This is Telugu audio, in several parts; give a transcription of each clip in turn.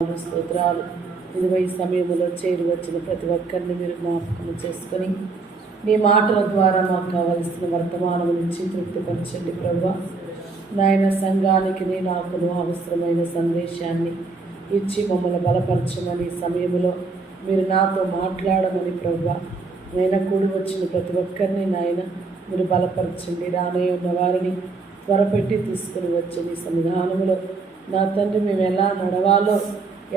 స్తోత్రాలు. ఇదిగో ఈ సమయంలో చేరి వచ్చిన ప్రతి ఒక్కరిని మీరు జ్ఞాపకం చేసుకొని మీ మాటల ద్వారా మాకు కావలసిన వర్తమానం నుంచి తృప్తిపరచండి ప్రభువా. నాయన సంఘానికి నాకును అవసరమైన సందేశాన్ని ఇచ్చి మమ్మల్ని బలపరచమని సమయంలో మీరు నాతో మాట్లాడమని ప్రభువా. నాయన కూడి వచ్చిన ప్రతి ఒక్కరిని నాయన మీరు బలపరచండి. రానే ఉన్న వారిని త్వరపెట్టి తీసుకుని వచ్చి మీ సన్నిధానంలో నా తండ్రి మేము ఎలా నడవాలో,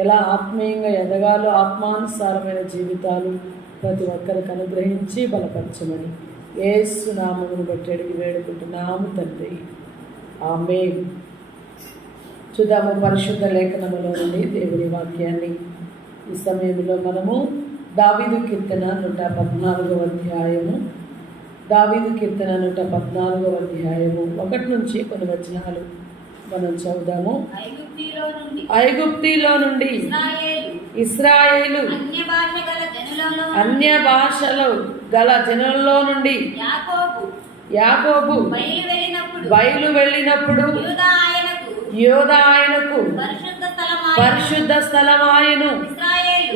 ఎలా ఆత్మీయంగా ఎదగాలో, ఆత్మానుసారమైన జీవితాలు ప్రతి ఒక్కరికి అనుగ్రహించి బలపరచమని యేసు నామమును బట్టి అడిగి వేడుకుంటున్నాము తండ్రి, ఆమేన్. చూద్దాము పరిశుద్ధ లేఖనములో నుండి దేవుని వాక్యాన్ని. ఈ సమయంలో మనము దావీదు కీర్తన 114వ అధ్యాయము, దావీదు కీర్తన 114వ అధ్యాయము 1 నుంచి కొన్ని వచనాలు మనం చదువుదాము. ఐగుప్తిలో నుండి ఇశ్రాయేలు అన్య భాషలు గల జనులలో నుండి యాకోబు బయలు వెళ్ళినప్పుడు యోధా ఆయనకు పరిశుద్ధ స్థలమాయను,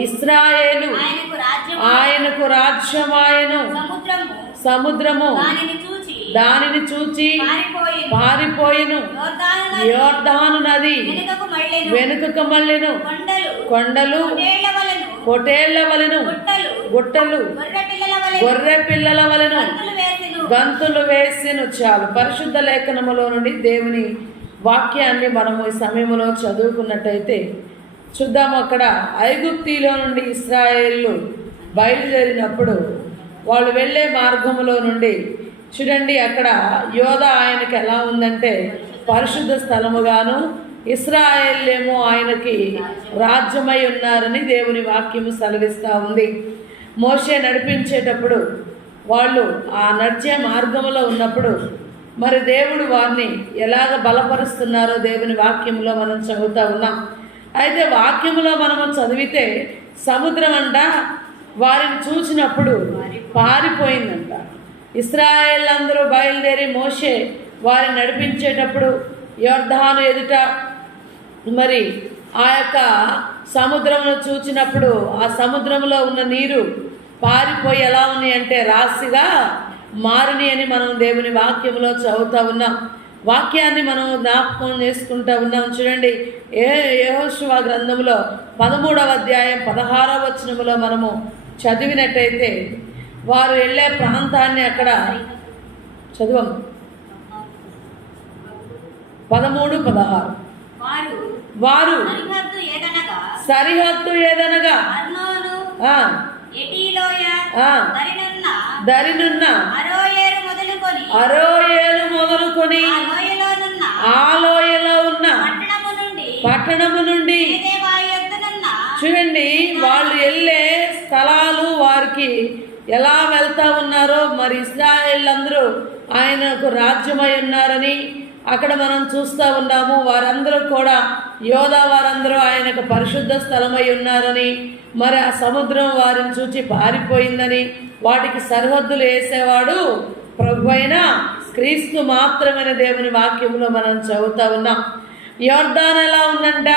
ఇశ్రాయేలు ఆయనకు రాజ్యమాయను. సముద్రము దానిని చూచి పారిపోయిను, యోర్దాను నది వెనుకకు మళ్ళెను. కొండలు పొటేళ్ల వలెను, గుట్టలు గొర్రె పిల్లల వలెను గంతులు వేసెను. చాలు. పరిశుద్ధ లేఖనములో నుండి దేవుని వాక్యాన్ని మనము ఈ సమయంలో చదువుకున్నట్టయితే చూద్దాము. అక్కడ ఐగుప్తిలో నుండి ఇశ్రాయేలు బయలుదేరినప్పుడు వాళ్ళు వెళ్ళే మార్గములో నుండి చూడండి, అక్కడ యోధా ఆయనకి ఎలా ఉందంటే పరిశుద్ధ స్థలముగాను, ఇశ్రాయేలేమో ఆయనకి రాజ్యమై ఉన్నారని దేవుని వాక్యము సెలవిస్తూ ఉంది. మోషే నడిపించేటప్పుడు వాళ్ళు ఆ నడిచే మార్గంలో ఉన్నప్పుడు మరి దేవుడు వారిని ఎలాగ బలపరుస్తున్నారో దేవుని వాక్యంలో మనం చదువుతూ ఉన్నాం. అయితే వాక్యంలో మనము చదివితే సముద్రం అంట వారిని చూసినప్పుడు పారిపోయిందంట. ఇశ్రాయేల్ అందరూ బయలుదేరి మోషే వారిని నడిపించేటప్పుడు యోర్దాను ఎదుట మరి ఆ యొక్క సముద్రమును చూచినప్పుడు ఆ సముద్రంలో ఉన్న నీరు పారిపోయి ఎలా ఉంది అంటే రాశిగా మారిని అని మనం దేవుని వాక్యంలో చదువుతూ ఉన్నాం. వాక్యాన్ని మనం జ్ఞాపకం చేసుకుంటూ ఉన్నాం. చూడండి, యెహోషువ గ్రంథంలో 13వ అధ్యాయం 16వ వచనములో మనము చదివినట్టయితే వారు వెళ్ళే ప్రాంతాన్ని అక్కడ చదువు 13-16 వారు సరిహద్దు ఏదనగా దరినున్న అరోయేలు మొదలుకొని ఆ లోయలో ఉన్న పట్టణము నుండి చూడండి వాళ్ళు వెళ్ళే స్థలాలు వారికి ఎలా వెళ్తా ఉన్నారో, మరి ఇశ్రాయేల్ అందరూ ఆయనకు రాజ్యమై ఉన్నారని అక్కడ మనం చూస్తూ ఉన్నాము. వారందరూ కూడా యోధా వారందరూ ఆయనకు పరిశుద్ధ స్థలమై ఉన్నారని, మరి ఆ సముద్రం వారిని చూచి పారిపోయిందని, వాటికి సరిహద్దులు వేసేవాడు ప్రభువైన క్రీస్తు మాత్రమే దేవుని వాక్యంలో మనం చదువుతూ ఉన్నాం. యోర్దాను ఎలా ఉందంట,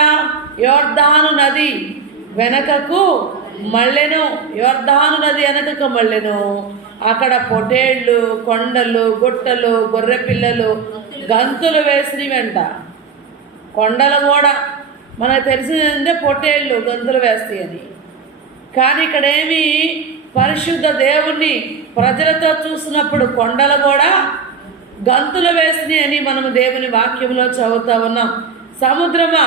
యోర్దాను నది వెనకకు మళ్ళెను, యోర్దాను నది వెనకకు మళ్ళెను. అక్కడ పొటేళ్ళు, కొండలు, గుట్టలు, గొర్రె పిల్లలు గంతులు వేసినవి వెంట. కొండలు కూడా మనకు తెలిసిందంటే పొటేళ్ళు గంతులు వేస్తాయని, కానీ ఇక్కడేమి పరిశుద్ధ దేవుణ్ణి ప్రజలతో చూసినప్పుడు కొండలు కూడా గంతులు వేసినాయి అని మనము దేవుని వాక్యంలో చదువుతా ఉన్నాం. సముద్రమా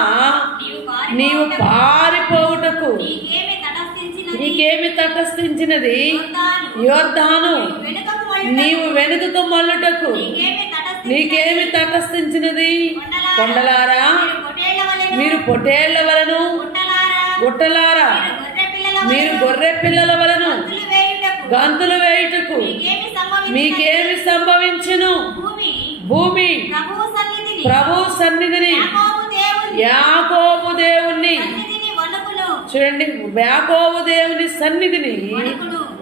నీవు పారిపోవుటకు నీకేమి తటస్థించినది, యోర్దాను నీవు వెనుకకు మళ్ళుటకు నీకేమి తటస్థించినది. కొండలారా మీరు పొటేళ్ల వలను, గుట్టలారా మీరు గొర్రె పిల్లల వలను గంతులు వేయుటకు మీకేమి సంభవించును. భూమి ప్రభు సన్నిధిని యాకోబు దేవుణ్ణి చూడండి, యాకోబు దేవుని సన్నిధిని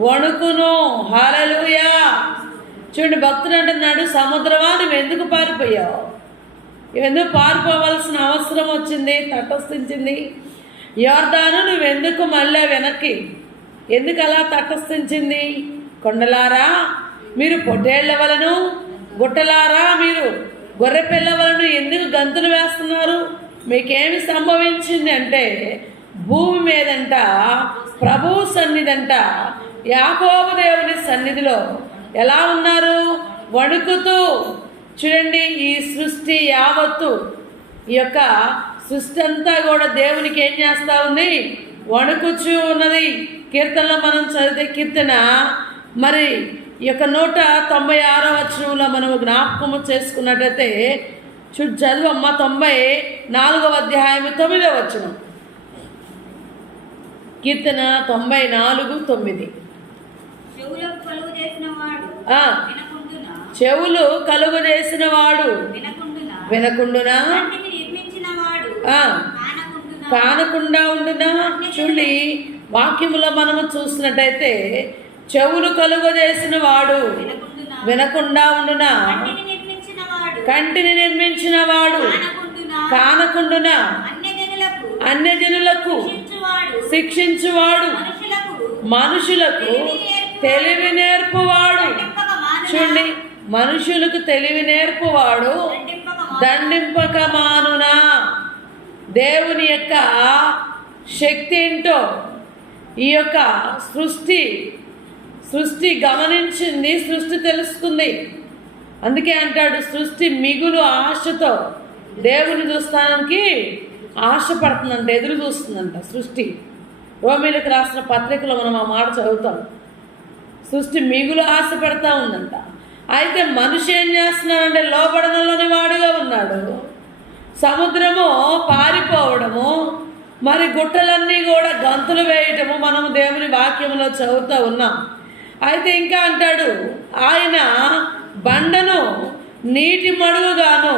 వణుకును. హల్లెలూయా. చూడండి, భక్తుడు అంటున్నాడు, సముద్రమా నువ్వు ఎందుకు పారిపోయావు? ఎందుకు పారిపోవలసిన అవసరం వచ్చింది, తటస్థించింది? యోర్దాను నువ్వెందుకు మళ్ళీ వెనక్కి? ఎందుకు అలా తటస్థించింది? కొండలారా మీరు పొట్టేళ్ల వలను, గుట్టలారా మీరు గొర్రె పిల్ల వలను ఎందుకు గంతులు వేస్తున్నారు? మీకేమి సంభవించింది అంటే, భూమి మీదంట ప్రభువు సన్నిధంట యాకోబు దేవుని సన్నిధిలో ఎలా ఉన్నారు? వణుకుతూ. చూడండి, ఈ సృష్టి యావత్తు, ఈ యొక్క సృష్టి అంతా కూడా దేవునికి ఏం చేస్తూ ఉంది? వణుకుచూ ఉన్నది. కీర్తనలో మనం చదివితే కీర్తన మరి ఈ యొక్క 196వ వచనంలో మనము జ్ఞాపకము చేసుకున్నట్టయితే చదువమ్మ. 94వ అధ్యాయము 9వ వచనం. కీర్తన 94:9. చెవులు కలుగు చేసిన వాడు వినకుండునా, కానకుండా ఉండునా. చూడండి, వాక్యములో మనము చూసినట్టయితే చెవులు కలుగు చేసిన వాడు వినకుండా ఉండునా, కంటిని నిర్మించిన వాడు కానకుండునా, అన్యజనులకు శిక్షించువాడు, మనుషులకు తెలివి నేర్పువాడు. చూడండి, మనుషులకు తెలివి నేర్పువాడు దండింపక మానునా. దేవుని యొక్క శక్తి ఏంటో ఈ యొక్క సృష్టి గమనించింది, సృష్టి తెలుసుకుంది. అందుకే అంటాడు, సృష్టి మిగులు ఆశతో దేవుని చూస్తానికి ఆశపడుతుందంట, ఎదురు చూస్తుందంట సృష్టి. రోమీలకు రాసిన పత్రికలో మనం ఆ మాట చదువుతాం. సృష్టి మిగులు ఆశ పెడతా ఉందంట. అయితే మనిషి ఏం చేస్తున్నాడంటే లోబడనలోని వాడుగా ఉన్నాడు. సముద్రము పారిపోవడము, మరి గుట్టలన్నీ కూడా గంతులు వేయటము మనము దేవుని వాక్యంలో చదువుతూ ఉన్నాం. అయితే ఇంకా అంటాడు, ఆయన బండను నీటి మడుగుగాను,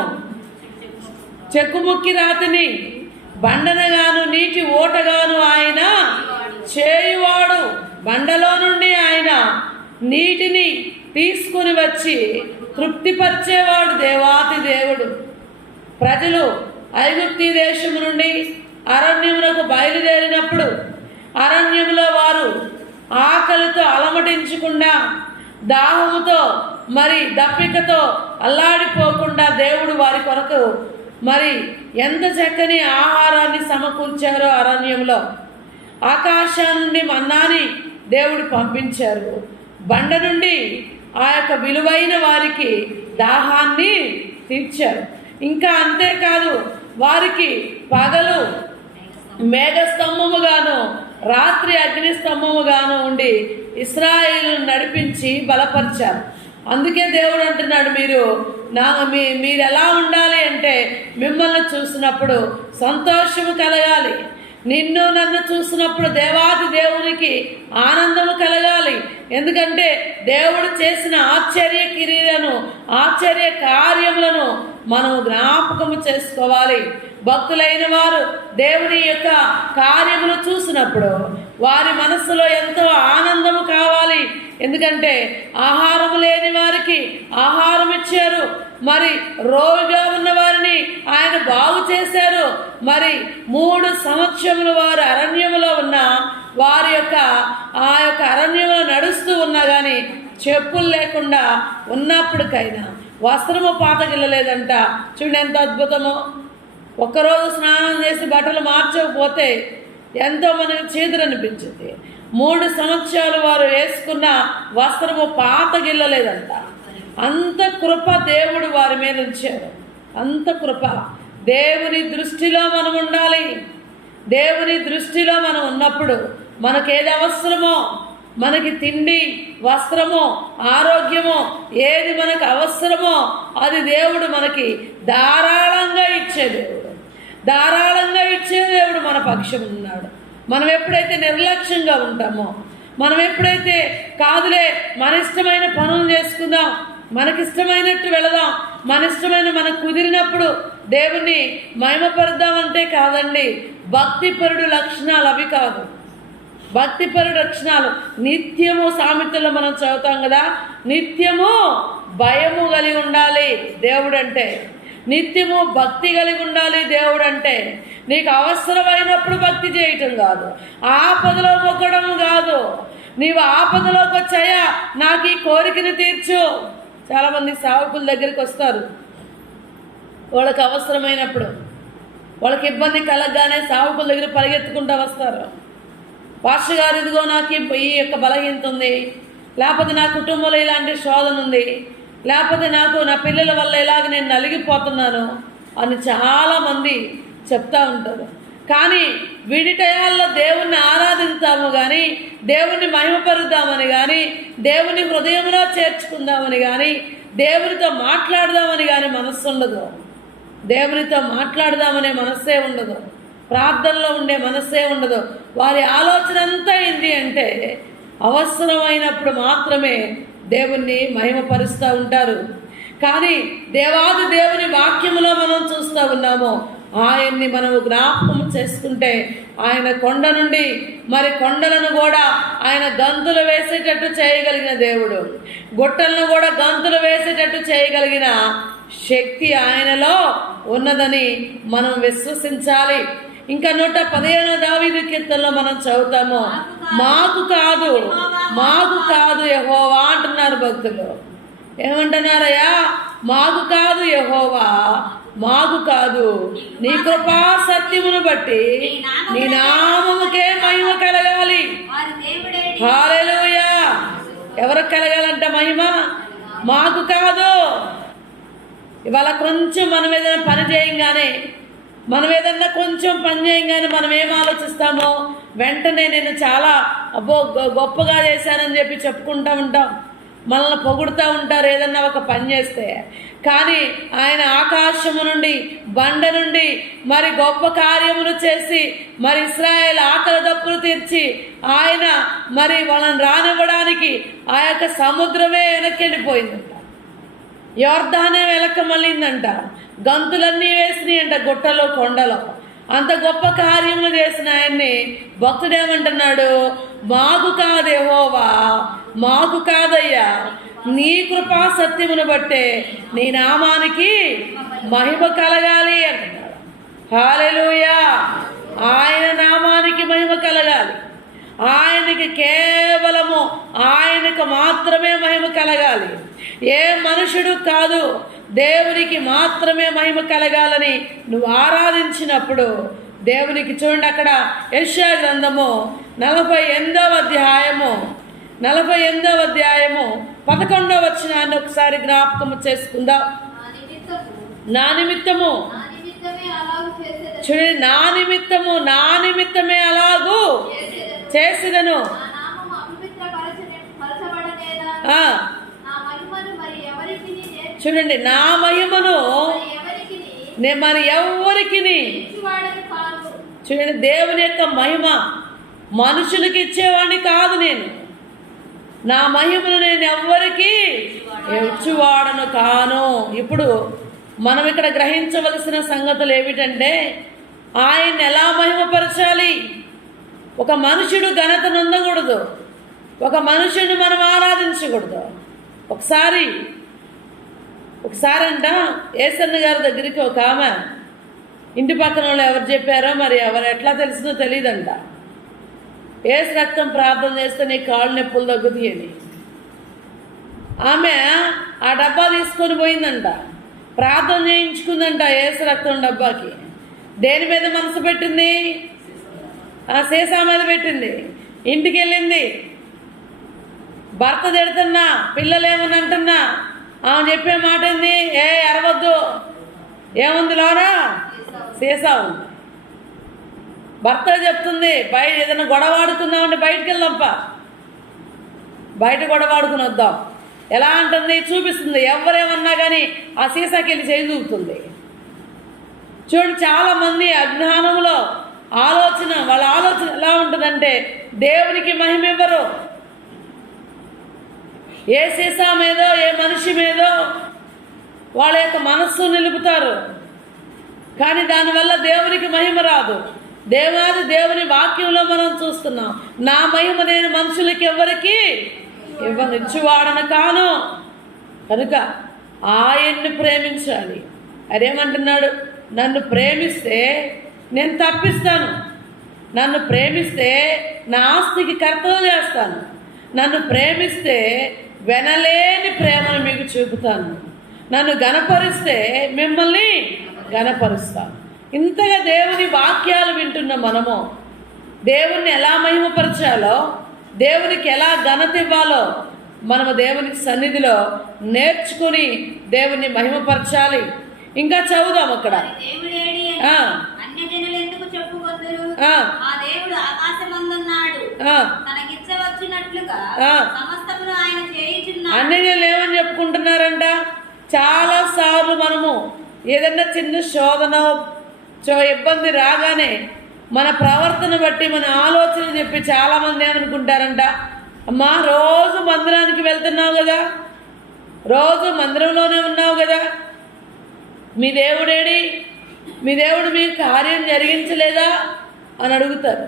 చెక్కుముక్కి రాతిని బండనగాను, నీటి ఓటగాను ఆయన చేయువాడు. బండలో నుండి ఆయన నీటిని తీసుకుని వచ్చి తృప్తిపరిచేవాడు దేవాతి దేవుడు. ప్రజలు ఐగుప్తు దేశము నుండి అరణ్యములకు బయలుదేరినప్పుడు అరణ్యములో వారు ఆకలితో అలమటించకుండా, దాహముతో మరి దప్పికతో అల్లాడిపోకుండా దేవుడు వారి కొరకు మరి ఎంత చక్కని ఆహారాన్ని సమకూర్చారో. అరణ్యంలో ఆకాశం నుండి మన్నాని దేవుడు పంపించారు. బండ నుండి ఆ యొక్క విలువైన వారికి దాహాన్ని తీర్చారు. ఇంకా అంతేకాదు, వారికి పగలు మేఘస్తంభముగాను, రాత్రి అగ్నిస్తంభముగాను ఉండి ఇశ్రాయేలును నడిపించి బలపరిచారు. అందుకే దేవుడు అంటున్నాడు, మీరు ఎలా ఉండాలి అంటే, మిమ్మల్ని చూసినప్పుడు సంతోషము కలగాలి, నిన్ను నన్ను చూసినప్పుడు దేవాది దేవునికి ఆనందము కలగాలి. ఎందుకంటే దేవుడు చేసిన ఆశ్చర్య క్రియలను, ఆశ్చర్య కార్యములను మనం జ్ఞాపకము చేసుకోవాలి. భక్తులైన వారు దేవుని యొక్క కార్యములు చూసినప్పుడు వారి మనస్సులో ఎంతో ఆనందము కావాలి. ఎందుకంటే ఆహారం లేని వారికి ఆహారం ఇచ్చారు, మరి రోగిగా ఉన్న వారిని ఆయన బాగు చేశారు. మరి 3 సంవత్సరములు వారు అరణ్యములో ఉన్న వారి యొక్క ఆ యొక్క అరణ్యంలో నడుస్తూ ఉన్నా కానీ చెప్పులు లేకుండా ఉన్నప్పటికైనా వస్త్రము పాతగిల్లలేదంట. చూడండి ఎంత అద్భుతమో. ఒక్కరోజు స్నానం చేసి బట్టలు మార్చకపోతే ఎంతో మనకి చేతులు అనిపించింది. 3 సంవత్సరాలు వారు వేసుకున్న వస్త్రము పాతగిల్లలేదంట. అంత కృప దేవుడు వారి మీద ఉంచారు. అంత కృప. దేవుని దృష్టిలో మనం ఉండాలి. దేవుని దృష్టిలో మనం ఉన్నప్పుడు మనకేది అవసరమో, మనకి తిండి, వస్త్రమో, ఆరోగ్యమో ఏది మనకు అవసరమో అది దేవుడు మనకి ధారాళంగా ఇచ్చే దేవుడు. ధారాళంగా ఇచ్చే దేవుడు మన పక్షం ఉన్నాడు. మనం ఎప్పుడైతే నిర్లక్ష్యంగా ఉంటామో, మనం ఎప్పుడైతే కాదులే మన ఇష్టమైన పనులు చేసుకుందాం, మనకిష్టమైనట్టు వెళదాం, మన ఇష్టమైన మనకు కుదిరినప్పుడు దేవుణ్ణి మహిమపరుద్దామంటే కాదండి. భక్తిపరుడు లక్షణాలు అవి కాదు. భక్తిపరుడు లక్షణాలు నిత్యము, సామెతల్లో మనం చదువుతాం కదా, నిత్యము భయము కలిగి ఉండాలి దేవుడు అంటే. నిత్యము భక్తి కలిగి ఉండాలి. దేవుడు అంటే నీకు అవసరమైనప్పుడు భక్తి చేయటం కాదు, ఆపదలో మొక్కడం కాదు. నీవు ఆపదలోకి వచ్చాయా, నాకు ఈ కోరికను తీర్చు. చాలామంది సేవకుల దగ్గరికి వస్తారు, వాళ్ళకి అవసరమైనప్పుడు, వాళ్ళకి ఇబ్బంది కలగగానే సేవకుల దగ్గర పరిగెత్తుకుంటూ వస్తారు. పాస్టర్ గారు, ఇదిగో నాకు ఈ యొక్క బలహీనత ఉంది, లేకపోతే నా కుటుంబంలో ఇలాంటి శోధన ఉంది, లేకపోతే నాకు నా పిల్లల వల్ల ఇలాగ నేను నలిగిపోతున్నాను అని చాలామంది చెప్తూ ఉంటారు. కానీ వీడి టయాల్లో దేవుణ్ణి ఆరాధిస్తాము కానీ, దేవుణ్ణి మహిమపరుద్దామని కానీ, దేవుని హృదయంలో చేర్చుకుందామని కానీ, దేవునితో మాట్లాడదామని కానీ మనస్సు ఉండదు. దేవునితో మాట్లాడదామనే మనస్సే ఉండదు, ప్రార్థనలో ఉండే మనస్సే ఉండదు. వారి ఆలోచన అంతా ఏంటి అంటే అవసరమైనప్పుడు మాత్రమే దేవుణ్ణి మహిమపరుస్తూ ఉంటారు. కానీ దేవాది దేవుని వాక్యములో మనం చూస్తూ ఉన్నాము, ఆయన్ని మనం జ్ఞాపకం చేసుకుంటే ఆయన కొండ నుండి మరి కొండలను కూడా ఆయన గంతులు వేసేటట్టు చేయగలిగిన దేవుడు, గుట్టలను కూడా గంతులు వేసేటట్టు చేయగలిగిన శక్తి ఆయనలో ఉన్నదని మనం విశ్వసించాలి. ఇంకా 115వ దావీదు కీర్తనలో మనం చదువుతాము, మాకు కాదు యెహోవా అంటున్నారు భక్తులు. ఏమంటున్నారయ్యా? మాకు కాదు యెహోవా, మాకు కాదు, నీ కృపా సత్యమును బట్టి నీ నామముకే మహిమ కలగాలి. హల్లెలూయా. ఎవరికి కలగాలంట మహిమ? మాకు కాదు. ఇవాళ కొంచెం మనం ఏదైనా పని చేయంగానే, మనం ఏదన్నా కొంచెం పని చేయంగానే మనం ఏం ఆలోచిస్తామో వెంటనే నేను చాలా గొప్పగా చేశానని చెప్పి చెప్పుకుంటూ ఉంటాం, మనల్ని పొగుడుతూ ఉంటారు ఏదన్నా ఒక పని చేస్తే. కానీ ఆయన ఆకాశము నుండి బండ నుండి మరి గొప్ప కార్యములు చేసి మరి ఇశ్రాయేలు ఆకలి దప్పులు తీర్చి ఆయన మరి వాళ్ళని రానివ్వడానికి ఆ యొక్క సముద్రమే వెనక్కి వెళ్ళిపోయిందంట, యోర్దానే వెనక్కి మళ్ళిందంట, గంతులన్నీ వేసినాయి అంట గుట్టలో కొండలో. అంత గొప్ప కార్యములు చేసిన ఆయన్ని భక్తుడేమంటున్నాడు? మాకు కాదు యెహోవా, మాకు కాదయ్యా, నీ కృపా సత్యమును బట్టే నీ నామానికి మహిమ కలగాలి అంటున్నాడు. హల్లెలూయా. ఆయన నామానికి మహిమ కలగాలి, ఆయనకి కేవలము ఆయనకు మాత్రమే మహిమ కలగాలి. ఏ మనుషుడు కాదు, దేవునికి మాత్రమే మహిమ కలగాలని నువ్వు ఆరాధించినప్పుడు దేవునికి చూడండి, అక్కడ యెషయా గ్రంథము 48వ అధ్యాయము 11వ వచనాన్ని ఒకసారి జ్ఞాపకము చేసుకుందాం. నా నిమిత్తము చూడండి, నా నిమిత్తమే అలాగూ చేసిదను. చూడండి, నా మహిమను మరి ఎవరికి. చూడండి, దేవుని యొక్క మహిమ మనుషులకి ఇచ్చేవాడిని కాదు నేను, నా మహిమను నేను ఎవ్వరికి ఇచ్చువాడను కాను. ఇప్పుడు మనం ఇక్కడ గ్రహించవలసిన సంగతులు ఏమిటంటే, ఆయన్ని ఎలా మహిమపరచాలి? ఒక మనుషుడు ఘనత నొందకూడదు, ఒక మనుషుడిని మనం ఆరాధించకూడదు. ఒకసారి అంట ఏసన్న గారి దగ్గరికి ఒక ఆమె, ఇంటి పక్కన వాళ్ళు ఎవరు చెప్పారో మరి ఎవరు ఎట్లా తెలిసిందో తెలియదంట, ఏసు రక్తం ప్రార్థన చేస్తే నీ కాళ్ళు నొప్పులు తగ్గుతాయి అని. ఆమె ఆ డబ్బా తీసుకొని పోయిందంట, ప్రార్థన చేయించుకుందంట ఏసు రక్తం డబ్బాకి. దేని మీద మనసు పెట్టింది? ఆ సీసా మీద పెట్టింది. ఇంటికి వెళ్ళింది, భర్త తిడుతున్నా, పిల్లలు ఏమని అంటున్నా, ఆమె చెప్పే మాట ఏంది? అరవద్దు, ఏముంది లోనా? సీసా ఉంది. భర్త చెప్తుంది, బయట ఏదైనా గొడవ ఆడుకుందామంటే బయటకు వెళ్దాంప, బయట గొడవ ఆడుకుని వద్దాం. ఎలా అంటుంది? చూపిస్తుంది, ఎవరేమన్నా కానీ ఆ సీసాకి వెళ్ళి చేయి చూపుతుంది. చూడండి, చాలామంది అజ్ఞానంలో వాళ్ళ ఆలోచన ఎలా ఉంటుందంటే దేవునికి మహిమ ఇవ్వరు. ఏ సీసా మీదో ఏ మనిషి మీదో వాళ్ళ యొక్క మనస్సు నిలుపుతారు, కానీ దానివల్ల దేవునికి మహిమ రాదు. దేవుని వాక్యంలో మనం చూస్తున్నాం, నా మహిమ నేను మనుషులకి ఎవరికి ఇవ్వనిచ్చువాడను కాను. కనుక ఆయన్ని ప్రేమించాలి, అదేమంటున్నాడు? నన్ను ప్రేమిస్తే నేను తప్పిస్తాను, నన్ను ప్రేమిస్తే నా ఆస్తికి కర్తవ్యం చేస్తాను, నన్ను ప్రేమిస్తే వెనలేని ప్రేమను మీకు చూపుతాను, నన్ను గణపరిస్తే మిమ్మల్ని గణపరుస్తాను. ఇంతగా దేవుని వాక్యాలు వింటున్న మనము దేవుణ్ణి ఎలా మహిమపరచాలో, దేవునికి ఎలా ఘనత ఇవ్వాలో మనము దేవుని సన్నిధిలో నేర్చుకుని దేవుణ్ణి మహిమపరచాలి. ఇంకా చదువుదాం అక్కడ. అన్యజనులు ఏమని చెప్పుకుంటున్నారంట? చాలా సార్లు మనము ఏదన్నా చిన్న శోధన ఇబ్బంది రాగానే మన ప్రవర్తన బట్టి మన ఆలోచన చెప్పి చాలామంది ఏమనుకుంటారంట, అమ్మా రోజు మందిరానికి వెళ్తున్నావు కదా, రోజు మందిరంలోనే ఉన్నావు కదా, మీ దేవుడేడి, మీ దేవుడు మీకు కార్యం జరిగించలేదా అని అడుగుతారు.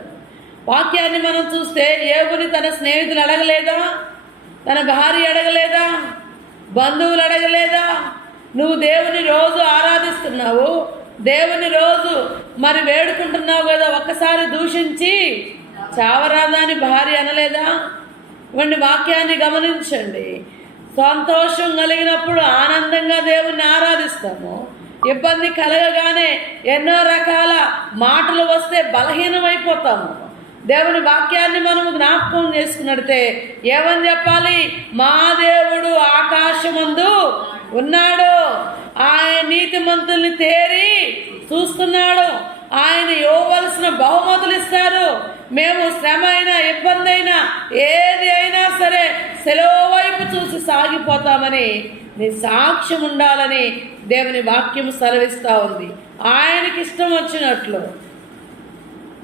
వాక్యాన్ని మనం చూస్తే యోబుని తన స్నేహితులు అడగలేదా, తన భార్య అడగలేదా, బంధువులు అడగలేదా? నువ్వు దేవుని రోజు ఆరాధిస్తున్నావు, దేవుని రోజు మరి వేడుకుంటున్నావు కదా, ఒక్కసారి దూషించి చావరాదా అని భార్య అనలేదా? ఇవన్నీ వాక్యాన్ని గమనించండి. సంతోషం కలిగినప్పుడు ఆనందంగా దేవుణ్ణి ఆరాధిస్తాము. ఇబ్బంది కలగగానే ఎన్నో రకాల మాటలు వస్తే బలహీనమైపోతాము. దేవుని వాక్యాన్ని మనం జ్ఞాపకం చేసుకున్నట్టే ఏమని చెప్పాలి? మా దేవుడు ఆకాశమందు ఉన్నాడు, ఆయన నీతిమంతుల్ని తేరి చూస్తున్నాడు, ఆయన ఇవ్వవలసిన బహుమతులు ఇస్తారు. మేము శ్రమ అయినా ఇబ్బంది అయినా ఏది అయినా సరే సెలవు వైపు చూసి సాగిపోతామని నీ సాక్ష్యం ఉండాలని దేవుని వాక్యం సెలవిస్తూ ఉంది. ఆయనకి ఇష్టం వచ్చినట్లు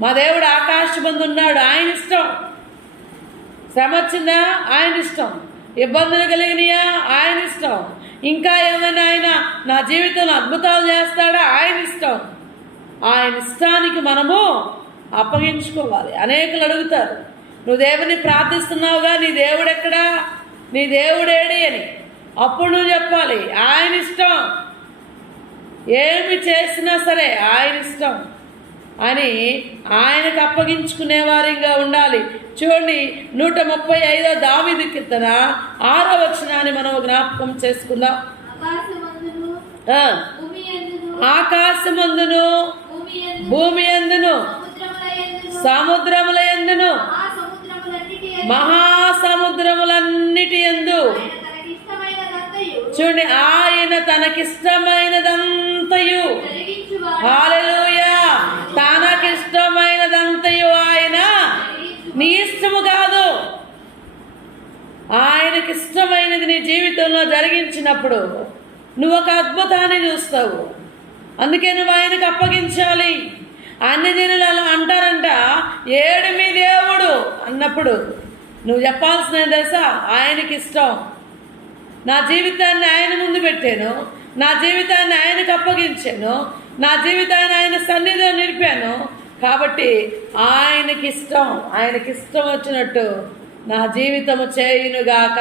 మా దేవుడు ఆకాశమందు ఉన్నాడు, ఆయన ఇష్టం. శ్రమ వచ్చిందా ఆయన ఇష్టం, ఇబ్బందులు కలిగినాయా ఆయన ఇష్టం, ఇంకా ఏమైనా ఆయన నా జీవితంలో అద్భుతాలు చేస్తాడా ఆయన ఇష్టం. ఆయన ఇష్టానికి మనము అప్పగించుకోవాలి. అనేకులు అడుగుతారు, నువ్వు దేవుని ప్రార్థిస్తున్నావుగా, నీ దేవుడు ఎక్కడా, నీ దేవుడేడి అని. అప్పుడు నువ్వు చెప్పాలి ఆయన ఇష్టం, ఏమి చేసినా సరే ఆయన ఇష్టం అని ఆయనకు అప్పగించుకునే వారిగా ఉండాలి. చూడండి 135 దావీదు కీర్తన 6వ వచనాన్ని మనం జ్ఞాపకం చేసుకుందాం. ఆకాశమందును భూమి యందును సముద్రముల యందును మహాసముద్రములన్నిటి యందు చూడండి ఆయన తనకిష్టమైనదంతయు, హల్లెలూయా, తనకిష్టమైనదంతయు ఆయన, నీ ఇష్టము కాదు, ఆయనకి ఇష్టమైనది నీ జీవితంలో జరిగించినప్పుడు నువ్వు ఒక అద్భుతాన్ని చూస్తావు. అందుకే నువ్వు ఆయనకు అప్పగించాలి. అన్ని జనులు అలా అంటారంట, ఏడు మీ దేవుడు అన్నప్పుడు నువ్వు చెప్పాల్సినది తెలుసా? ఆయనకి ఇష్టం, నా జీవితాన్ని ఆయన ముందు పెట్టాను, నా జీవితాన్ని ఆయనకు అప్పగించాను, నా జీవితాన్ని ఆయన సన్నిధిలో నిలిపాను, కాబట్టి ఆయనకి ఇష్టం, ఆయనకి ఇష్టం వచ్చినట్టు నా జీవితము చేయునుగాక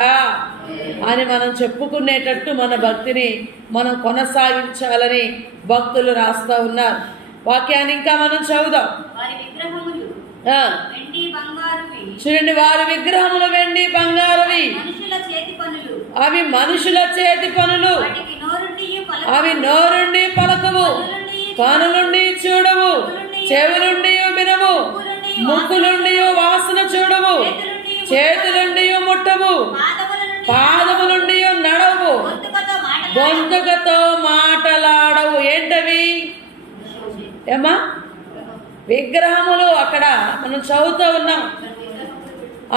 అని మనం చెప్పుకునేటట్టు మన భక్తిని మనం కొనసాగించాలని భక్తులు రాస్తూ ఉన్నారు. వాక్యాన్ని ఇంకా మనం చదువుదాం. చూడండి, వారి విగ్రహములు వెండి బంగారువి, అవి మనుషుల చేతి పనులు, అవి నోరుండి పలకవు, కనులుండి చూడవు, చెవులుండి వినవు, ముక్కులుండి వాసన చూడవు, చేతులుండి ముట్టవు, పాదములుండి నడవు, గొంతుకతో మాటలాడవు. ఏంటవి? ఏమా విగ్రహములు అక్కడ మనం చదువుతూ ఉన్నాం.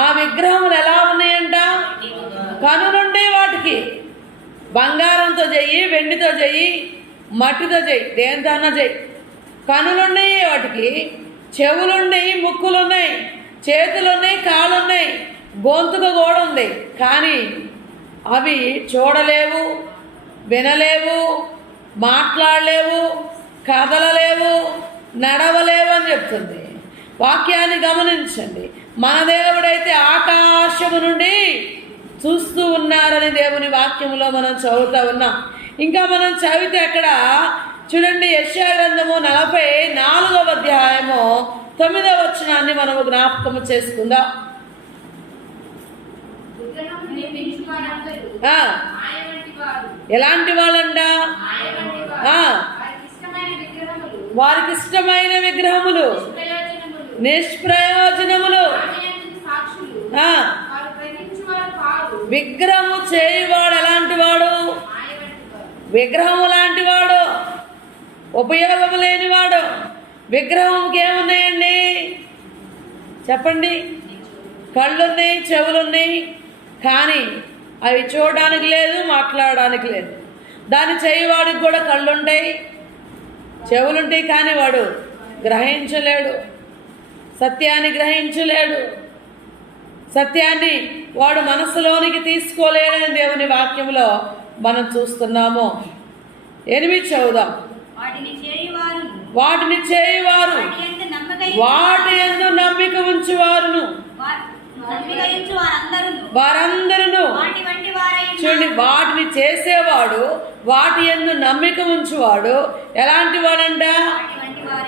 ఆ విగ్రహములు ఎలా ఉన్నాయంట? కనులుండి వాటికి బంగారంతో చెయ్యి, వెండితో చెయ్యి, మట్టితో చెయ్యి, దేంతో అన్నా చెయ్యి. కనులున్నాయి వాటికి, చెవులున్నాయి, ముక్కులున్నాయి, చేతులున్నాయి, కాళ్ళున్నాయి, గొంతుక కూడా ఉంది. కానీ అవి చూడలేవు, వినలేవు, మాట్లాడలేవు, కదలలేవు, నడవలేవు అని చెప్తుంది. వాక్యాన్ని గమనించండి. మన దేవుడైతే ఆకాశము నుండి చూస్తూ ఉన్నారని దేవుని వాక్యములో మనం చదువుతూ ఉన్నాం. ఇంకా మనం చదివితే అక్కడ చూడండి, యెషయా గ్రంథము 44వ అధ్యాయము 9వ వచనాన్ని మనము జ్ఞాపకము చేసుకుందాం. ఎలాంటి వాళ్ళంట? వారికి ఇష్టమైన విగ్రహములు, నిష్ప్రయోజనములు. విగ్రహము చేయువాడు ఎలాంటి వాడు? విగ్రహము లాంటి వాడు, ఉపయోగము లేనివాడు. విగ్రహంకి ఏమున్నాయండి చెప్పండి? కళ్ళున్నాయి, చెవులున్నాయి, కానీ అవి చూడడానికి లేదు, మాట్లాడడానికి లేదు. దాన్ని చేయవాడికి కూడా కళ్ళుంటాయి, చెవులుంటాయి, కానీ వాడు గ్రహించలేడు, సత్యాన్ని గ్రహించలేడు, సత్యాన్ని వాడు మనసులోనికి తీసుకోలేడని దేవుని వాక్యంలో మనం చూస్తున్నాము. 8 చదువుదాం. వాటిని చేయువారు వాటి యందు నమ్మిక ఉంచువారును వారందరూ. చూడండి, వాటిని చేసేవాడు వాటి యందు నమ్మిక ఉంచువాడు ఎలాంటి వాడంట?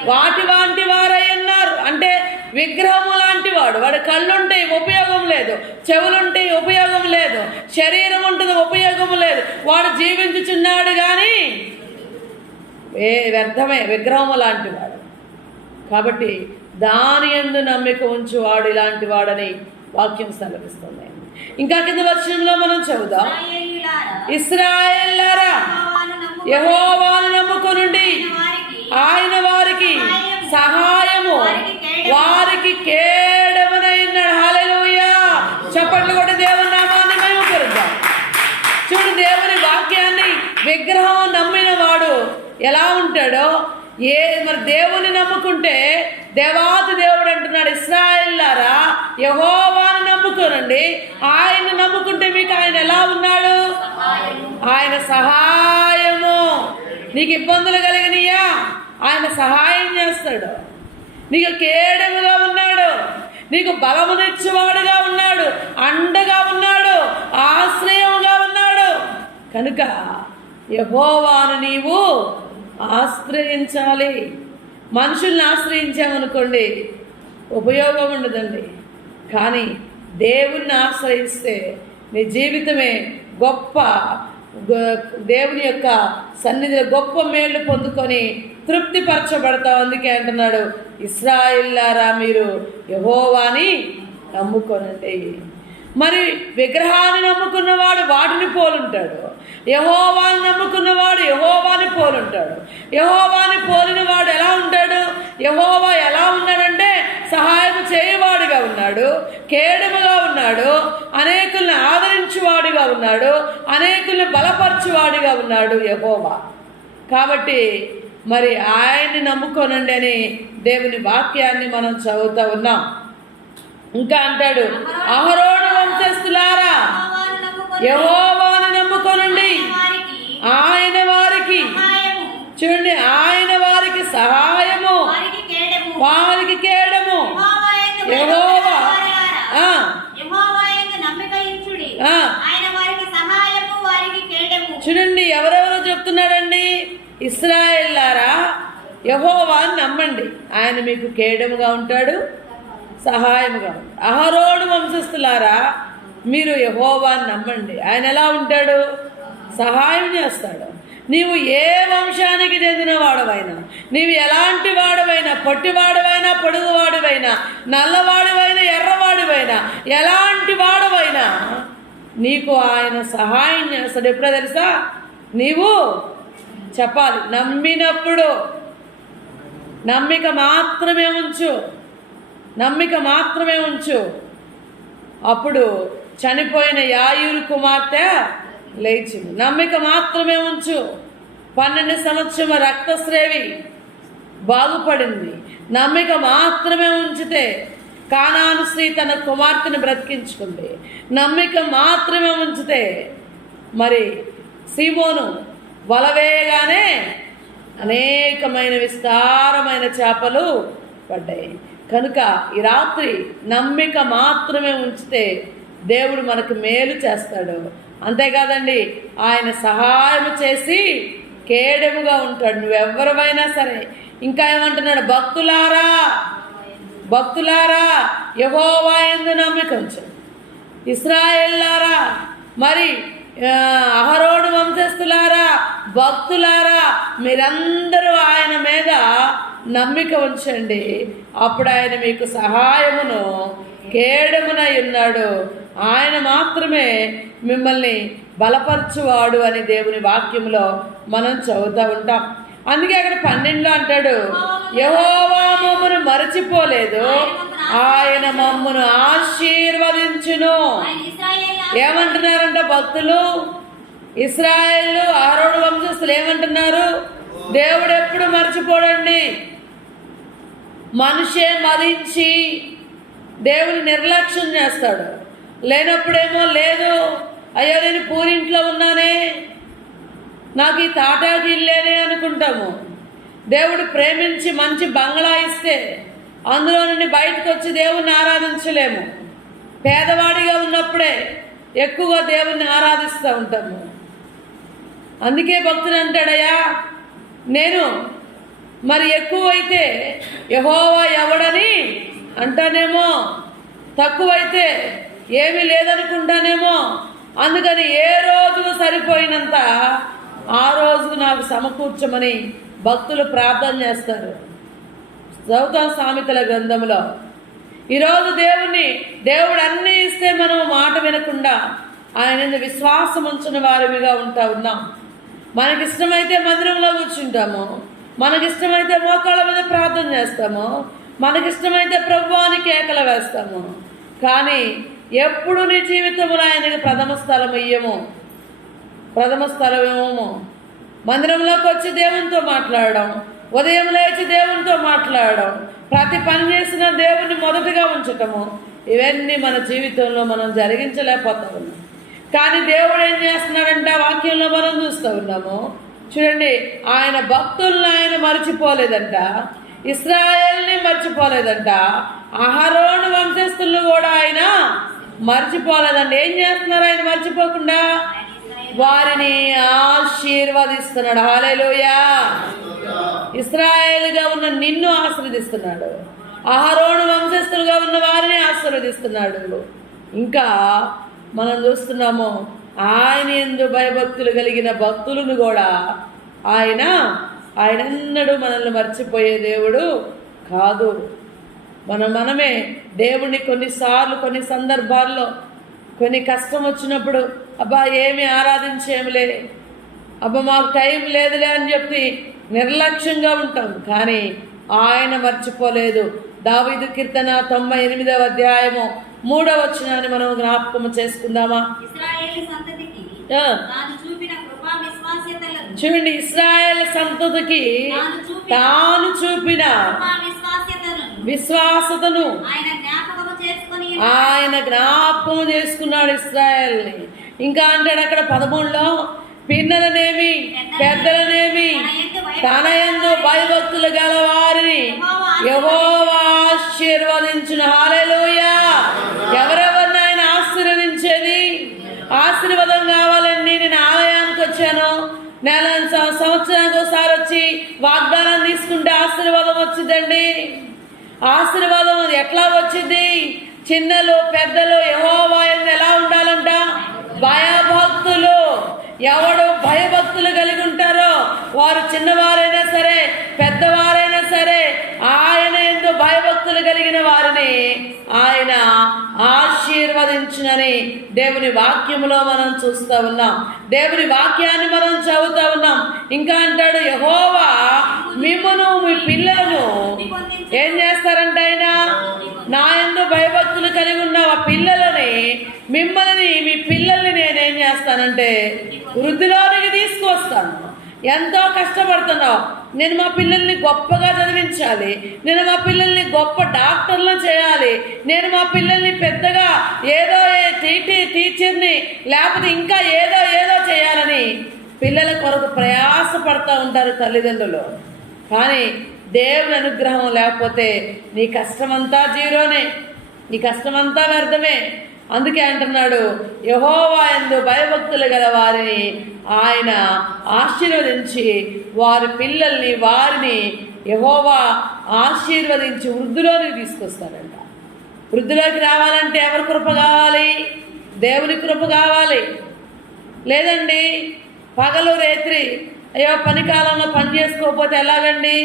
వాటి వంటి వారై ఉన్నారు. అంటే విగ్రహము లాంటి వాడు. వాడు కళ్ళుంటాయి, ఉపయోగం లేదు, చెవులుంటాయి, ఉపయోగం లేదు, శరీరం ఉంటుంది, ఉపయోగం లేదు. వాడు జీవించుచున్నాడు కానీ వ్యర్థమే, విగ్రహము లాంటి వాడు. కాబట్టి దాని యందు నమ్మిక ఉంచువాడు ఇలాంటి వాడని వాక్యం సెలవిస్తుంది. ఇంకా కింద వచనంలో మనం చదువుదాం. ఇశ్రాయేలులారా, యెహోవాను నమ్ముకొనుడి, ఆయన వారికి సహాయము, వారికి కేడమునైనాడు. హల్లెలూయా! చప్పట్లు కొట్టి దేవుని నామాన్ని మహిమపరుద్దాం. చూడు, దేవుని వాక్యాన్ని విగ్రహం నమ్మిన వాడు ఎలా ఉంటాడో, మరి దేవుని నమ్ముకుంటే దేవాతి దేవుడు అంటున్నాడు, ఇశ్రాయేలులారా యెహోవాను నమ్ముకోనండి, ఆయన నమ్ముకుంటే మీకు ఆయన ఎలా ఉన్నాడు? ఆయన సహాయము. నీకు ఇబ్బందులు కలిగినయా? ఆయన సహాయం చేస్తాడు. నీకు కేడముగా ఉన్నాడు, నీకు బలమునిచ్చేవాడుగా ఉన్నాడు, అండగా ఉన్నాడు, ఆశ్రయముగా ఉన్నాడు. కనుక యెహోవాను నీవు ఆశ్రయించాలి. మనుషుల్ని ఆశ్రయించామనుకోండి ఉపయోగం ఉండదండి. కానీ దేవుణ్ణి ఆశ్రయిస్తే నీ జీవితమే గొప్ప, దేవుని యొక్క సన్నిధిలో గొప్ప మేళ్ళు పొందుకొని తృప్తిపరచబడతావు. అందుకే అంటున్నాడు, ఇశ్రాయేలులారా మీరు యెహోవాని నమ్ముకొనండి. మరి విగ్రహాన్ని నమ్ముకున్నవాడు వాటిని పోలుంటాడు, యెహోవాని నమ్ముకున్నవాడు యెహోవాని పోలుంటాడు. యెహోవాని పోలిన వాడు ఎలా ఉంటాడు? యెహోవా ఎలా ఉన్నాడంటే సహాయం చేయవాడుగా ఉన్నాడు, కేడముగా ఉన్నాడు, అనేకుల్ని ఆదరించువాడుగా ఉన్నాడు, అనేకుల్ని బలపరచువాడుగా ఉన్నాడు యెహోవా. కాబట్టి మరి ఆయన్ని నమ్ముకోనండి అని దేవుని వాక్యాన్ని మనం చదువుతూ ఉన్నాం. ఇంకా అంటాడు, అహరోను వంశస్థులారా యెహోవాను నమ్ముకొనండి, ఆయన వారికి, చూడండి, ఆయన వారికి సహాయము, వారికి కేడము. యెహోవా చూడండి, ఎవరెవరో చెప్తున్నాడండి? ఇశ్రాయేలులారా యెహోవాను నమ్మండి, ఆయన మీకు కేడముగా ఉంటాడు, సహాయముగా ఉంటాడు. అహరోను వంశస్థులారా మీరు యెహోవాను నమ్మండి, ఆయన ఎలా ఉంటాడు? సహాయం చేస్తాడు. నీవు ఏ వంశానికి చెందిన వాడవైనా, నీవు ఎలాంటి వాడవైనా, పొట్టివాడవైనా, పొడుగువాడివైనా, నల్లవాడివైనా, ఎర్రవాడివైనా, ఎలాంటి వాడవైనా నీకు ఆయన సహాయం చేస్తాడు. ఎప్పుడో తెలుసా? నీవు చెప్పాలి, నమ్మినప్పుడు. నమ్మిక మాత్రమే ఉంచు, నమ్మిక మాత్రమే ఉంచు. అప్పుడు చనిపోయిన యాయూరు కుమార్తె లేచింది. నమ్మిక మాత్రమే ఉంచు. 12 సంవత్సరం రక్తస్రేవి బాగుపడింది. నమ్మిక మాత్రమే ఉంచితే కానాను స్త్రీ తన కుమార్తెను బ్రతికించుకుంది. నమ్మిక మాత్రమే ఉంచితే మరి సీమోను వలవేయగానే అనేకమైన విస్తారమైన చేపలు పడ్డాయి. కనుక ఈ రాత్రి నమ్మిక మాత్రమే ఉంచితే దేవుడు మనకు మేలు చేస్తాడు. అంతేకాదండి, ఆయన సహాయం చేసి కేడెముగా ఉంటాడు. నువ్వెవరివైనా సరే. ఇంకా ఏమంటున్నాడు? భక్తులారా యెహోవా యందు నమ్మిక ఉంచండి. ఇశ్రాయేలులారా, మరి అహరోను వంశస్థులారా, భక్తులారా, మీరందరూ ఆయన మీద నమ్మిక ఉంచండి. అప్పుడు ఆయన మీకు సహాయమును కేడమునై ఉన్నాడు. ఆయన మాత్రమే మిమ్మల్ని బలపరచువాడు అని దేవుని వాక్యంలో మనం చదువుతూ ఉంటాం. అందుకే అక్కడ 12లో అంటాడు, యెహోవా మమ్మను మరచిపోలేదు, ఆయన మమ్మను ఆశీర్వదించును. ఏమంటున్నారంట భక్తులు? ఇశ్రాయేలు అహరోను వంశస్థులు ఏమంటున్నారు? దేవుడు ఎప్పుడు మర్చిపోడండి. మనిషే మదించి దేవుని నిర్లక్ష్యం చేస్తాడు. లేనప్పుడేమో లేదు, అయ్యో నేను పూరింట్లో ఉన్నానే, నాకు ఈ తాటాకి ఇల్లేనే అనుకుంటాము. దేవుడు ప్రేమించి మంచి బంగ్లా ఇస్తే అందులో నుండి బయటకు వచ్చి దేవుణ్ణి ఆరాధించలేము. పేదవాడిగా ఉన్నప్పుడే ఎక్కువగా దేవుణ్ణి ఆరాధిస్తూ ఉంటాము. అందుకే భక్తుడు అంటాడయ్యా, నేను మరి ఎక్కువైతే యెహోవా ఎవడని అంటానేమో, తక్కువైతే ఏమీ లేదనుకుంటానేమో. అందుకని ఏ రోజుకు సరిపోయినంత ఆ రోజుకు నాకు సమకూర్చమని భక్తులు ప్రార్థన చేస్తారు. చదువుతాం సామెతల గ్రంథంలో. ఈరోజు దేవుడు అన్నీ ఇస్తే మనం మాట వినకుండా ఆయన విశ్వాసం ఉంచిన వారిగా ఉన్నాం. మనకిష్టమైతే మందిరంలో కూర్చుంటాము, మనకిష్టమైతే మోకాళ్ళ మీద ప్రార్థన చేస్తాము, మనకిష్టమైతే ప్రభువాని కేకలు వేస్తాము. కానీ ఎప్పుడు నీ జీవితంలో ఆయనకి ప్రథమ స్థలం ఇయ్యము. మందిరంలోకి వచ్చి దేవునితో మాట్లాడడం, ఉదయం లేచి దేవునితో మాట్లాడడం, ప్రతి పని చేసిన దేవుని మొదటగా ఉంచటము, ఇవన్నీ మన జీవితంలో మనం జరిగించలేకపోతా ఉన్నాం. కానీ దేవుడు ఏం చేస్తున్నాడంట? వాక్యంలో మనం చూస్తూ ఉన్నాము. చూడండి, ఆయన భక్తులను ఆయన మర్చిపోలేదంట, ఇశ్రాయేల్ని మర్చిపోలేదంట, అహరోను వంశస్థులను కూడా ఆయన మర్చిపోలేదంట. ఏం చేస్తున్నారు ఆయన మర్చిపోకుండా? వారిని ఆశీర్వదిస్తున్నాడు. హల్లెలూయా. ఇశ్రాయేలుగా ఉన్న నిన్ను ఆశీర్వదిస్తున్నాడు, అహరోను వంశస్థులుగా ఉన్న వారిని ఆశీర్వదిస్తున్నాడు. ఇంకా మనం చూస్తున్నాము, ఆయన యందు భయభక్తులు కలిగిన భక్తులను కూడా ఆయన ఎన్నడూ మనల్ని మర్చిపోయే దేవుడు కాదు. మనమే దేవుణ్ణి కొన్నిసార్లు కొన్ని సందర్భాల్లో కొన్ని కష్టం వచ్చినప్పుడు అబ్బా ఏమి ఆరాధించేమిలే, అబ్బా మాకు టైం లేదులే అని చెప్పి నిర్లక్ష్యంగా ఉంటాం. కానీ ఆయన మర్చిపోలేదు. దావీదు కీర్తన 98వ అధ్యాయము 3వ వచనాన్ని మనం జ్ఞాపకం చేసుకుందామా? చూడండి, ఇశ్రాయేలు సంతతికి తాను చూపిన విశ్వాసతను ఆయన జ్ఞాపకం చేసుకున్నాడు ఇశ్రాయేల్ని. ఇంకా అంటాడు అక్కడ 13లో, పిన్నలనేమి పెద్దలనేమి తన యందు భయభక్తులు గల వారిని యెహోవా ఆశీర్వదించును. హల్లెలూయా. ఎవరెవరిని ఆయన ఆశీర్వదించేది? ఆశీర్వాదం కావాలండి. నేను ఆలయానికి వచ్చాను, సంవత్సరానికి ఒకసారి వచ్చి వాగ్దానం తీసుకుంటే ఆశీర్వాదం వచ్చిందండి. ఆశీర్వాదం ఎట్లా వచ్చింది? చిన్నలు పెద్దలు యెహోవా యందు ఎలా ఉండాలంట? భయభక్తులు. ఎవడు భయభక్తులు కలిగి ఉంటారో వారు చిన్నవారైనా సరే పెద్దవారైనా సరే ఆయన యందు భయభక్తులు కలిగిన వారిని ఆయన ఆశీర్వదించునని దేవుని వాక్యములో మనం చూస్తూ ఉన్నాం. దేవుని వాక్యాన్ని మనం చదువుతూ ఉన్నాం. ఇంకా అంటాడు, యెహోవా మిమ్మును మీ పిల్లలను ఏం చేస్తారంట? ఆయన నా యందు భయభక్తులు కలిగి ఉన్న ఆ పిల్లలని, మిమ్మల్ని మీ పిల్లల్ని నేనేం చేస్తానంటే వృద్ధిలోనికి తీసుకువస్తాను. ఎంతో కష్టపడుతున్నావు, నేను మా పిల్లల్ని గొప్పగా చదివించాలి, నేను మా పిల్లల్ని గొప్ప డాక్టర్లు చేయాలి, నేను మా పిల్లల్ని పెద్దగా ఏదో టీచర్ని లేకపోతే ఇంకా ఏదో చేయాలని పిల్లల కొరకు ప్రయాసపడుతూ ఉంటారు తల్లిదండ్రులు. కానీ దేవుని అనుగ్రహం లేకపోతే నీ కష్టమంతా జీరోనే, నీ కష్టమంతా వ్యర్థమే. అందుకే అంటున్నాడు, యెహోవా యందు భయభక్తులు గల వారిని ఆయన ఆశీర్వదించి వారి పిల్లల్ని వారిని యెహోవా ఆశీర్వదించి వృద్ధిలోనికి తీసుకొస్తారంట. వృద్ధిలోకి రావాలంటే ఎవరి కృప కావాలి? దేవుని కృప కావాలి. లేదండి పగలు రేత్రి అయ్యో పని కాలంలో పని చేసుకోకపోతే ఎలాగండి?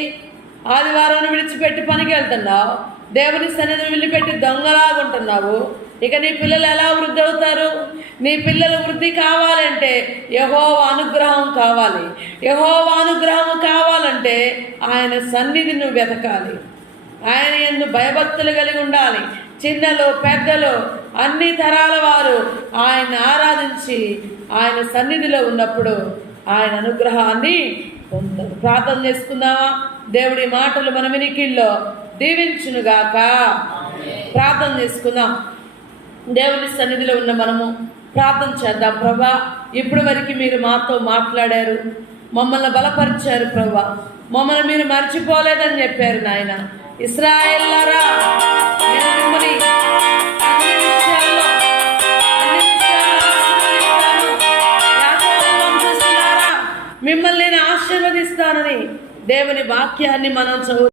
ఆదివారం విడిచిపెట్టి పనికి వెళ్తున్నావు, దేవుని సన్నిధిని వదిలిపెట్టి దొంగలాగుంటున్నావు. ఇక నీ పిల్లలు ఎలా వృద్ధి అవుతారు? నీ పిల్లలు వృద్ధి కావాలంటే యెహోవా అనుగ్రహం కావాలి. యెహోవా అనుగ్రహం కావాలంటే ఆయన సన్నిధిని నువ్వు వెతకాలి. ఆయన యందు భయభక్తులు కలిగి ఉండాలి. చిన్నలు పెద్దలు అన్ని తరాల వారు ఆయన ఆరాధించి ఆయన సన్నిధిలో ఉన్నప్పుడు ఆయన అనుగ్రహాన్ని పొందుతారు. ప్రార్థన చేసుకుందామా? దేవుడి మాటలు మన వినికిల్లో దీవించునుగాక. ప్రార్థన చేసుకుందాం. దేవుని సన్నిధిలో ఉన్న మనము ప్రార్థన చేద్దాం. ప్రభా, ఇప్పటి వరకు మీరు మాతో మాట్లాడారు, మమ్మల్ని బలపరిచారు. ప్రభా, మమ్మల్ని మీరు మర్చిపోలేదని చెప్పారు. నాయన ఇశ్రాయేలులారా, నేను మిమ్మల్ని అన్ని విషయాల్లో ఆశీర్వదిస్తాను. యాకోబు వంశస్థులారా, మిమ్మల్ని నేను ఆశీర్వదిస్తానని దేవుని వాక్యాన్ని మనం చదువు